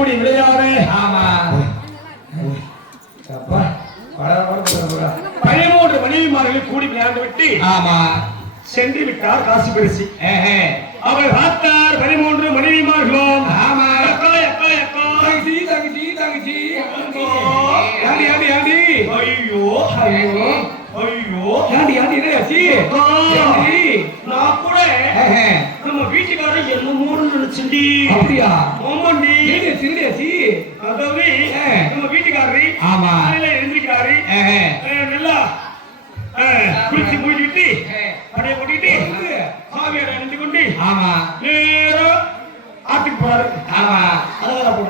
கூடி விளையாடு. ஆமா 13 மனைவிமார்களை கூடி விளையாண்டு விட்டு ஆமா சென்று விட்டார் காசி பரிசி. அவர் பார்த்தார் 13 மனைவிமார்களும். ஆமா அக்கா அக்கா அக்கா தங்கச்சி தங்கச்சி தங்கச்சி யாடி யாடி யாடி ஐயோ ஐயோ ஐயோ யாடி யாடி ஆச்சு நான் கூட நம்ம வீட்டுக்காரர் என்னமோ நினைச்சுடி. அப்படியா? ஆமாண்டி. சிறுடியாச்சி அதாவது நம்ம வீட்டுக்காரரு ஆமா எழுந்திருக்காரு நல்லா குளிச்சு போயிட்டு அப்படியே போட்டுட்டு சாமியார் அணிந்து கொண்டு ஆமா நேரம் ஆத்துக்கு போறாரு. ஆமா அழகா போட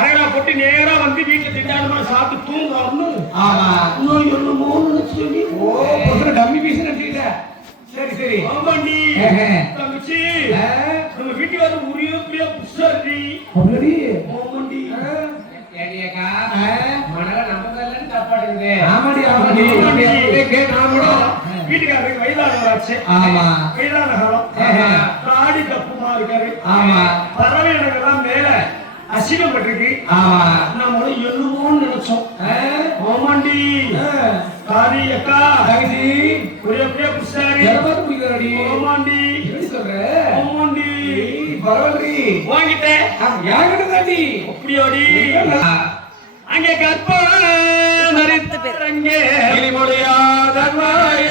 அழகா போட்டு நேரா வந்து வீட்டுல திண்டாடுமா சாப்பிட்டு தூங்குறாருன்னு. ஆமா என்னமோ நினைச்சு. ஓ டம்மி பீஸ் நினைச்சுக்கிட்ட. சரி சரி ஆமாண்டி. தங்கச்சி நம்ம வீட்டுக்காரர் உரியா புஷாரி. அப்படி ஆமாண்டி. ஏடியக்கா மனல நம்பதல்லன்னு தப்பாடுது. ஆமாடி ஆமாடி. கேட்டாமடா வீட்டுக்காரருக்கு வயதானவராச்சு. ஆமா வயதான காலம். தாடி தப்புமா இருக்காரு. ஆமா பறவை எனக்கெல்லாம் மேல அசிங்கப்பட்டிருக்கு. ஆமா நம்ம என்னமோன்னு நினைச்சோம். ஆமாண்டி. தாடி அக்கா தங்கச்சி உரியா புஷாரி. எவ்வளவு பிடிக்கிறடி? ஆமாண்டி. எப்படி சொல்ற? ஆமாண்டி. பரவாயில்லை வாங்கிட்டேன். யார்கிட்ட தாண்டி? அப்படியோடி. அங்கே கற்பனை மறித்து அங்கே கிளிமொழியாதன்வாய்